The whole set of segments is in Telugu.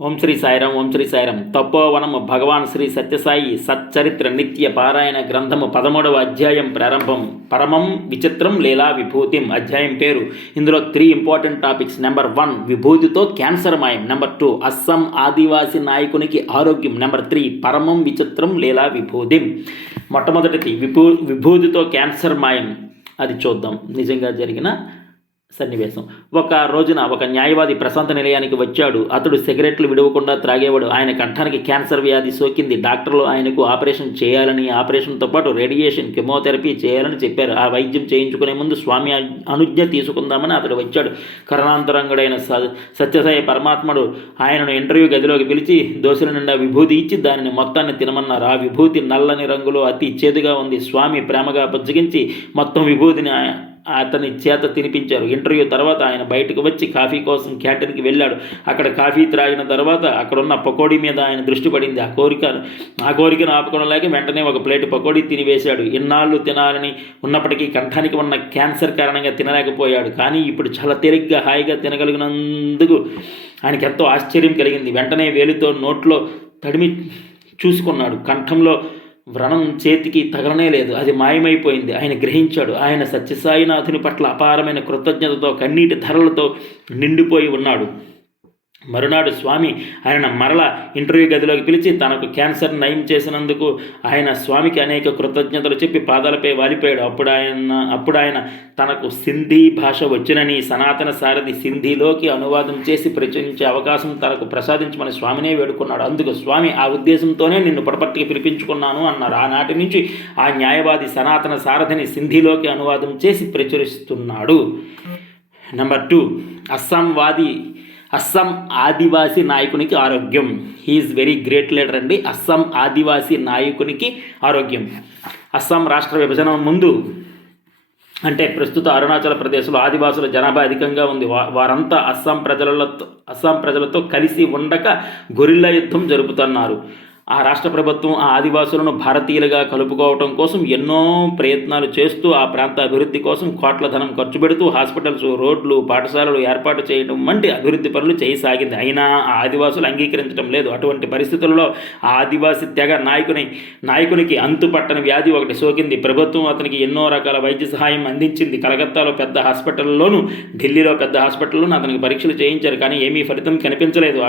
ఓం శ్రీ సాయిరాం ఓం శ్రీ సాయిరాం తపోవనము భగవాన్ శ్రీ సత్యసాయి సచ్చరిత్ర నిత్య పారాయణ గ్రంథము 13వ అధ్యాయం ప్రారంభం. పరమం విచిత్రం లీలా విభూతిం. అధ్యాయం పేరు. ఇందులో 3 ఇంపార్టెంట్ టాపిక్స్. నెంబర్ 1 విభూతితో క్యాన్సర్ మాయం. నెంబర్ 2 అస్సాం ఆదివాసి నాయకునికి ఆరోగ్యం. నెంబర్ 3 పరమం విచిత్రం లీలా విభూతిం. మొట్టమొదటిది విభూతితో క్యాన్సర్ మాయం. అది చూద్దాం. నిజంగా జరిగిన సన్నివేశం. ఒక రోజున ఒక న్యాయవాది ప్రశాంత నిలయానికి వచ్చాడు. అతడు సిగరెట్లు విడవకుండా త్రాగేవాడు. ఆయన కంఠానికి క్యాన్సర్ వ్యాధి సోకింది. డాక్టర్లు ఆయనకు ఆపరేషన్ చేయాలని, ఆపరేషన్తో పాటు రేడియేషన్, కెమోథెరపీ చేయాలని చెప్పారు. ఆ వైద్యం చేయించుకునే ముందు స్వామి అనుజ్ఞ తీసుకుందామని అతడు వచ్చాడు. కరుణాంతరంగుడైన సత్యసాయి పరమాత్ముడు ఆయనను ఇంటర్వ్యూ గదిలోకి పిలిచి దోశల నిండా విభూతి ఇచ్చి దానిని మొత్తాన్ని తినమన్నారు. ఆ విభూతి నల్లని రంగులో అతి చేదుగా ఉంది. స్వామి ప్రేమగా బుజ్జగించి మొత్తం విభూతిని అతని చేత తినిపించారు. ఇంటర్వ్యూ తర్వాత ఆయన బయటకు వచ్చి కాఫీ కోసం క్యాంటీన్కి వెళ్ళాడు. అక్కడ కాఫీ త్రాగిన తర్వాత అక్కడున్న పకోడీ మీద ఆయన దృష్టి పడింది. ఆ కోరికను ఆపుకోవడంలాగే వెంటనే ఒక ప్లేట్ పకోడీ తినివేశాడు. ఇన్నాళ్ళు తినాలని ఉన్నప్పటికీ కంఠానికి ఉన్న క్యాన్సర్ కారణంగా తినలేకపోయాడు. కానీ ఇప్పుడు చాలా తేలిగ్గా హాయిగా తినగలిగినందుకు ఆయనకి ఎంతో ఆశ్చర్యం కలిగింది. వెంటనే వేలితో నోట్లో తడిమి చూసుకున్నాడు. కంఠంలో వ్రణం చేతికి తగలనే లేదు. అది మాయమైపోయింది. ఆయన గ్రహించాడు. ఆయన సత్యసాయినాథుని పట్ల అపారమైన కృతజ్ఞతతో కన్నీటి ధరలతో నిండిపోయి ఉన్నాడు. మరునాడు స్వామి ఆయన మరల ఇంటర్వ్యూ గదిలోకి పిలిచి తనకు క్యాన్సర్ నయం చేసినందుకు ఆయన స్వామికి అనేక కృతజ్ఞతలు చెప్పి పాదాలపై వాలిపోయాడు. అప్పుడు ఆయన తనకు సింధీ భాష వచ్చునని, సనాతన సారథి సింధీలోకి అనువాదం చేసి ప్రచురించే అవకాశం తనకు ప్రసాదించమని స్వామినే వేడుకున్నాడు. అందుకు స్వామి ఆ ఉద్దేశంతోనే నిన్ను పుటపర్తికి పిలిపించుకున్నాను అన్నారు. ఆనాటి నుంచి ఆ న్యాయవాది సనాతన సారథిని సింధీలోకి అనువాదం చేసి ప్రచురిస్తున్నాడు. నెంబర్ 2 అస్సాం ఆదివాసీ నాయకునికి ఆరోగ్యం. హీఈస్ వెరీ గ్రేట్ లీడర్ అండి. అస్సాం ఆదివాసీ నాయకునికి ఆరోగ్యం. అస్సాం రాష్ట్ర విభజన ముందు, అంటే ప్రస్తుత అరుణాచల్ ప్రదేశ్లో ఆదివాసుల జనాభా అధికంగా ఉంది. వారంతా అస్సాం ప్రజలతో కలిసి ఉండక గొరిల్లా యుద్ధం జరుపుతున్నారు. ఆ రాష్ట్ర ప్రభుత్వం ఆ ఆదివాసులను భారతీయులుగా కలుపుకోవటం కోసం ఎన్నో ప్రయత్నాలు చేస్తూ ఆ ప్రాంత అభివృద్ధి కోసం కోట్ల ధనం ఖర్చు పెడుతూ హాస్పిటల్స్, రోడ్లు, పాఠశాలలు ఏర్పాటు చేయడం వంటి అభివృద్ధి పనులు చేయసాగింది. అయినా ఆ ఆదివాసులు అంగీకరించడం లేదు. అటువంటి పరిస్థితుల్లో ఆ ఆదివాసి తెగ నాయకునికి అంతుపట్టని వ్యాధి ఒకటి సోకింది. ప్రభుత్వం అతనికి ఎన్నో రకాల వైద్య సహాయం అందించింది. కలకత్తాలో పెద్ద హాస్పిటల్లోనూ, ఢిల్లీలో పెద్ద హాస్పిటల్లోనూ అతనికి పరీక్షలు చేయించారు. కానీ ఏమీ ఫలితం కనిపించలేదు.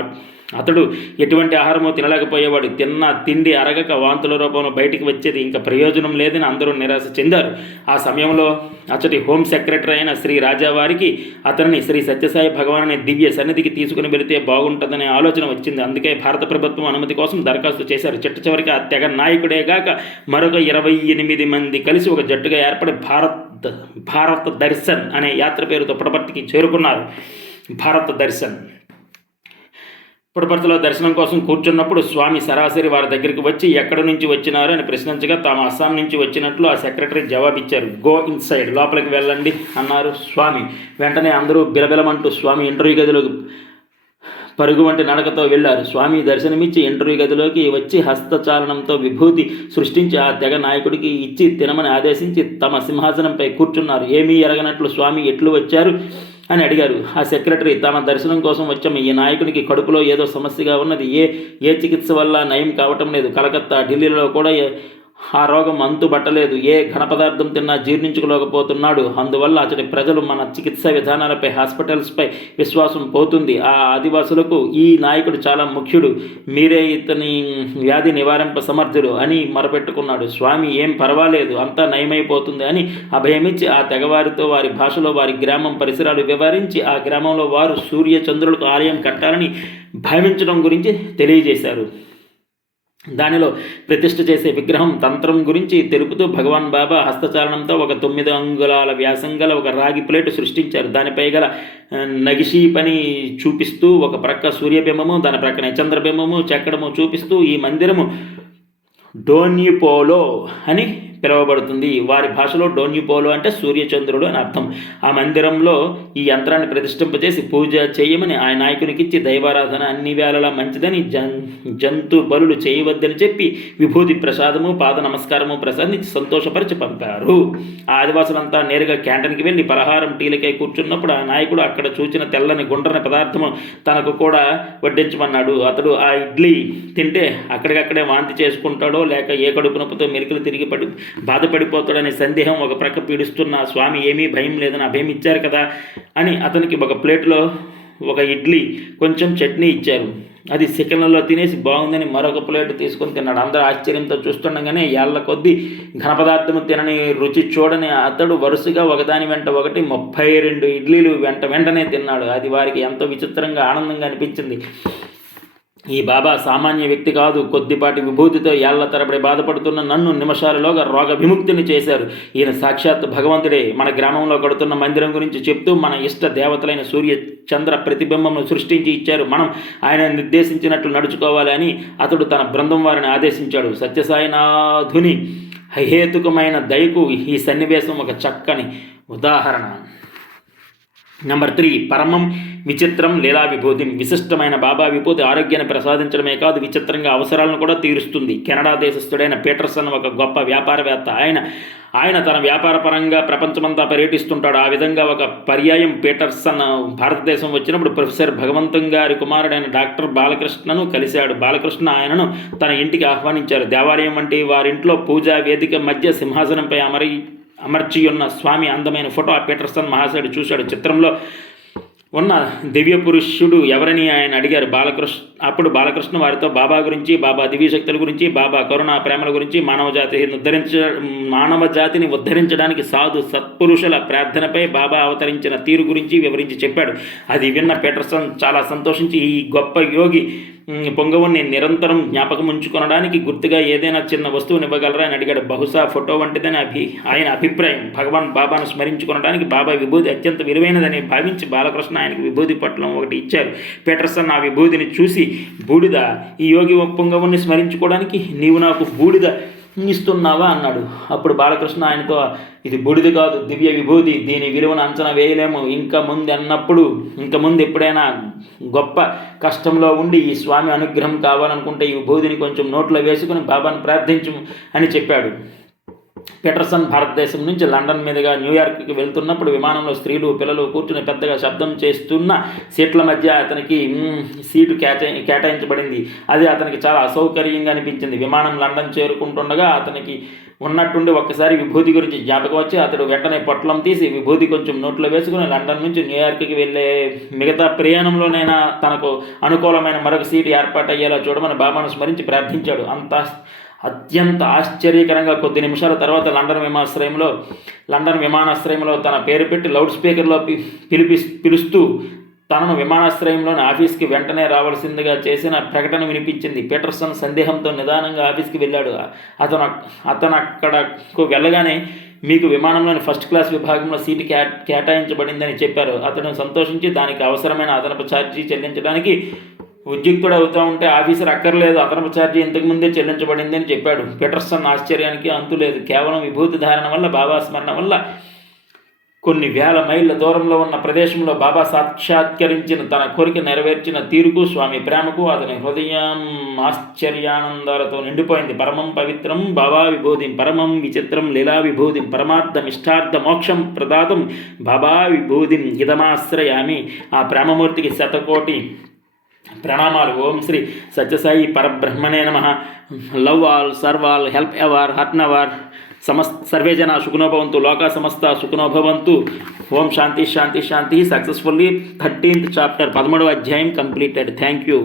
అతడు ఎటువంటి ఆహారమో తినలేకపోయేవాడు. తిన్న తిండి అరగక వాంతుల రూపంలో బయటికి వచ్చేది. ఇంకా ప్రయోజనం లేదని అందరూ నిరాశ చెందారు. ఆ సమయంలో అతడి హోమ్ సెక్రటరీ అయిన శ్రీ రాజావారికి అతనిని శ్రీ సత్యసాయి భగవాన్ దివ్య సన్నిధికి తీసుకుని వెళితే బాగుంటుందనే ఆలోచన వచ్చింది. అందుకే భారత ప్రభుత్వం అనుమతి కోసం దరఖాస్తు చేశారు. చివరికి ఆ తెగ నాయకుడేగాక మరొక 28 మంది కలిసి ఒక జట్టుగా ఏర్పడి భారత దర్శన్ అనే యాత్ర పేరుతో పుటపర్తికి చేరుకున్నారు. భారత దర్శన్ పుటపర్తిలో దర్శనం కోసం కూర్చున్నప్పుడు స్వామి సరాసరి వారి దగ్గరికి వచ్చి ఎక్కడి నుంచి వచ్చినారు అని ప్రశ్నించగా తాము అస్సాం నుంచి వచ్చినట్లు ఆ సెక్రటరీ జవాబిచ్చారు. గో ఇన్సైడ్, లోపలికి వెళ్ళండి అన్నారు స్వామి. వెంటనే అందరూ బిలబిలమంటూ స్వామి ఇంటర్వ్యూ గదిలోకి పరుగు వంటి నడకతో వెళ్లారు. స్వామి దర్శనమిచ్చి ఇంటర్వ్యూ గదిలోకి వచ్చి హస్తచాలనంతో విభూతి సృష్టించి ఆ తెగ నాయకుడికి ఇచ్చి తినమని ఆదేశించి తమ సింహాసనంపై కూర్చున్నారు. ఏమీ ఎరగనట్లు స్వామి ఎట్లు వచ్చారు అని అడిగారు. ఆ సెక్రటరీ తమ దర్శనం కోసం వచ్చాము. ఈ నాయకునికి కడుపులో ఏదో సమస్యగా ఉన్నది. ఏ చికిత్స వల్ల నయం కావటం లేదు. కలకత్తా, ఢిల్లీలో కూడా ఆ రోగం అంతుబట్టలేదు. ఏ ఘన పదార్థం తిన్నా జీర్ణించుకోలేకపోతున్నాడు. అందువల్ల అతడి ప్రజలు మన చికిత్సా విధానాలపై, హాస్పిటల్స్పై విశ్వాసం పోతుంది. ఆ ఆదివాసులకు ఈ నాయకుడు చాలా ముఖ్యుడు. మీరే ఇతని వ్యాధి నివారింప సమర్థుడు అని మొరపెట్టుకున్నాడు. స్వామి ఏం పర్వాలేదు, అంతా నయమైపోతుంది అని అభయమిచ్చి ఆ తెగవారితో వారి భాషలో వారి గ్రామం పరిసరాలు వివరించి ఆ గ్రామంలో వారు సూర్య చంద్రులకు ఆలయం కట్టాలని భావించడం గురించి తెలియజేశారు. దానిలో ప్రతిష్ఠ చేసే విగ్రహం తంత్రం గురించి తెలుపుతూ భగవాన్ బాబా హస్తచాలనంతో ఒక 9 అంగుళాల వ్యాసం గల ఒక రాగి ప్లేటు సృష్టించారు. దానిపై గల నగిషీ పని చూపిస్తూ ఒక ప్రక్క సూర్యబింబము, దాని ప్రక్కనే చంద్రబింబము చెక్కడము చూపిస్తూ ఈ మందిరము డోన్యుపోలో అని పిలువబడుతుంది. వారి భాషలో డోన్యుపోలు అంటే సూర్యచంద్రుడు అని అర్థం. ఆ మందిరంలో ఈ యంత్రాన్ని ప్రతిష్ఠింపజేసి పూజ చేయమని ఆ నాయకునికి ఇచ్చి దైవారాధన అన్ని వేళలా మంచిదని జంతు బలులు చేయవద్దని చెప్పి విభూతి ప్రసాదము పాద నమస్కారము ప్రసాదించి సంతోషపరిచి పంపారు. ఆ ఆదివాసులంతా నేరుగా క్యాంటీన్కి వెళ్ళి పలహారం టీలకై కూర్చున్నప్పుడు ఆ నాయకుడు అక్కడ చూచిన తెల్లని గుండ్రని పదార్థము తనకు కూడా వడ్డించమన్నాడు. అతడు ఆ ఇడ్లీ తింటే అక్కడికక్కడే వాంతి చేసుకుంటాడో లేక ఏ కడుపు నొప్పితో మెలికలు తిరిగి బాధపడిపోతాడనే సందేహం ఒక ప్రక్క పీడిస్తున్న స్వామి ఏమీ భయం లేదని అభయం ఇచ్చారు కదా అని అతనికి ఒక ప్లేట్లో ఒక ఇడ్లీ కొంచెం చట్నీ ఇచ్చారు. అది సెకండ్లలో తినేసి బాగుందని మరొక ప్లేట్ తీసుకొని తిన్నాడు. అందరూ ఆశ్చర్యంతో చూస్తుండగానే ఏళ్ల కొద్దీ ఘనపదార్థము తినని రుచి చూడని అతడు వరుసగా ఒకదాని వెంట ఒకటి 32 ఇడ్లీలు వెంటనే తిన్నాడు. అది వారికి ఎంతో విచిత్రంగా ఆనందంగా అనిపించింది. ఈ బాబా సామాన్య వ్యక్తి కాదు. కొద్దిపాటి విభూతితో ఏళ్ల తరబడి బాధపడుతున్న నన్ను నిమిషాలలోగా రోగ విముక్తిని చేశారు. ఈయన సాక్షాత్ భగవంతుడే. మన గ్రామంలో కడుతున్న మందిరం గురించి చెప్తూ మన ఇష్ట దేవతలైన సూర్య చంద్ర ప్రతిబింబంను సృష్టించి ఇచ్చారు. మనం ఆయన నిర్దేశించినట్లు నడుచుకోవాలి అని అతడు తన బృందం వారిని ఆదేశించాడు. సత్యసాయినాథుని హేతుకమైన దయకు ఈ సన్నివేశం ఒక చక్కని ఉదాహరణ. నెంబర్ 3, పరమం విచిత్రం లీలా విభూతి. విశిష్టమైన బాబా విభూతి ఆరోగ్యాన్ని ప్రసాదించడమే కాదు, విచిత్రంగా అవసరాలను కూడా తీరుస్తుంది. కెనడా దేశస్థుడైన పీటర్సన్ ఒక గొప్ప వ్యాపారవేత్త. ఆయన తన వ్యాపార పరంగా ప్రపంచమంతా పర్యటిస్తుంటాడు. ఆ విధంగా ఒక పర్యాయం పీటర్సన్ భారతదేశం వచ్చినప్పుడు ప్రొఫెసర్ భగవంతం గారి కుమారుడైన డాక్టర్ బాలకృష్ణను కలిశాడు. బాలకృష్ణ ఆయనను తన ఇంటికి ఆహ్వానించారు. దేవాలయం వంటి వారింట్లో పూజా వేదిక మధ్య సింహాసనంపై అమర్చి ఉన్న స్వామి అందమైన ఫోటో ఆ పీటర్సన్ మహాశయుడు చూశాడు. చిత్రంలో ఉన్న దివ్య పురుషుడు ఎవరని ఆయన అడిగారు. అప్పుడు బాలకృష్ణ వారితో బాబా గురించి, బాబా దివ్యశక్తుల గురించి, బాబా కరుణా ప్రేమల గురించి, మానవ జాతిని ఉద్ధరించడానికి సాధు సత్పురుషుల ప్రార్థనపై బాబా అవతరించిన తీరు గురించి వివరించి చెప్పాడు. అది విన్న పీటర్సన్ చాలా సంతోషించి ఈ గొప్ప యోగి పొంగవుని నిరంతరం జ్ఞాపకం ఉంచుకొనడానికి గుర్తుగా ఏదైనా చిన్న వస్తువుని ఇవ్వగలరా అని అడిగాడు. బహుశా ఫోటో వంటిదని ఆయన అభిప్రాయం. భగవాన్ బాబాను స్మరించుకొనడానికి బాబా విభూతి అత్యంత విలువైనదని భావించి బాలకృష్ణ ఆయనకు విభూతి పట్లం ఒకటి ఇచ్చారు. పీటర్సన్ ఆ విభూతిని చూసి, బూడిద, ఈ యోగి పొంగవుని స్మరించుకోవడానికి నీవు నాకు బూడిద ఇస్తున్నావా అన్నాడు. అప్పుడు బాలకృష్ణ ఆయనతో, ఇది బూడిద కాదు, దివ్య విభూతి. దీని విలువను అంచనా వేయలేము. ఇంక ముందు ఎప్పుడైనా గొప్ప కష్టంలో ఉండి ఈ స్వామి అనుగ్రహం కావాలనుకుంటే ఈ విభూతిని కొంచెం నోట్లో వేసుకుని బాబాను ప్రార్థించు అని చెప్పాడు. పీటర్సన్ భారతదేశం నుంచి లండన్ మీదుగా న్యూయార్క్కి వెళ్తున్నప్పుడు విమానంలో స్త్రీలు పిల్లలు కూర్చుని పెద్దగా శబ్దం చేస్తున్న సీట్ల మధ్య అతనికి సీటు కేటాయించబడింది. అది అతనికి చాలా అసౌకర్యంగా అనిపించింది. విమానం లండన్ చేరుకుంటుండగా అతనికి ఉన్నట్టుండి ఒక్కసారి విభూతి గురించి జ్ఞాపకం వచ్చి అతడు వెంటనే పొట్లం తీసి విభూతి కొంచెం నోట్లో వేసుకుని లండన్ నుంచి న్యూయార్క్కి వెళ్ళే మిగతా ప్రయాణంలోనైనా తనకు అనుకూలమైన మరొక సీటు ఏర్పాటయ్యేలా చూడమని బాబాను స్మరించి ప్రార్థించాడు. అత్యంత ఆశ్చర్యకరంగా కొద్ది నిమిషాల తర్వాత లండన్ విమానాశ్రయంలో తన పేరు పెట్టి లౌడ్ స్పీకర్లో పిలుస్తూ తనను విమానాశ్రయంలోని ఆఫీస్కి వెంటనే రావాల్సిందిగా చేసిన ప్రకటన వినిపించింది. పీటర్సన్ సందేహంతో నిదానంగా ఆఫీస్కి వెళ్ళాడు. అతను అక్కడకు వెళ్ళగానే మీకు విమానంలోని ఫస్ట్ క్లాస్ విభాగంలో సీటు కేటాయించబడిందని చెప్పారు. అతను సంతోషించి దానికి అవసరమైన అదనపు ఛార్జీ చెల్లించడానికి ఉద్యుక్తుడు అవుతూ ఉంటే ఆఫీసర్ అక్కర్లేదు, అదనపు ఛార్జీ ఇంతకుముందే చెల్లించబడింది అని చెప్పాడు. పీటర్సన్ ఆశ్చర్యానికి అంతులేదు. కేవలం విభూతి ధారణ వల్ల, బాబా స్మరణ వల్ల కొన్ని వేల మైళ్ళ దూరంలో ఉన్న ప్రదేశంలో బాబా సాక్షాత్కరించిన తన కోరిక నెరవేర్చిన తీరుకు, స్వామి ప్రేమకు అతని హృదయం ఆశ్చర్యానందాలతో నిండిపోయింది. పరమం పవిత్రం బాబా విభూతిం, పరమం విచిత్రం లీలా విభూతిం, పరమార్థం ఇష్టార్థ మోక్షం ప్రదాతం బాబా విభూతిం హితమాశ్రయామి. ఆ ప్రేమమూర్తికి శతకోటి ప్రణామాలు. ఓం శ్రీ సత్యసాయి పరబ్రహ్మణే నమః. Love all, serve all, help ever, hurt never. Survey జన సుఖినో భవంతు, లోకా సమస్త సుఖినో భవంతు. ఓం శాంతి శాంతి శాంతి. సక్సెస్ఫుల్లీ 13th చాప్టర్ 13వ అధ్యాయం కంప్లీటెడ్. Thank you.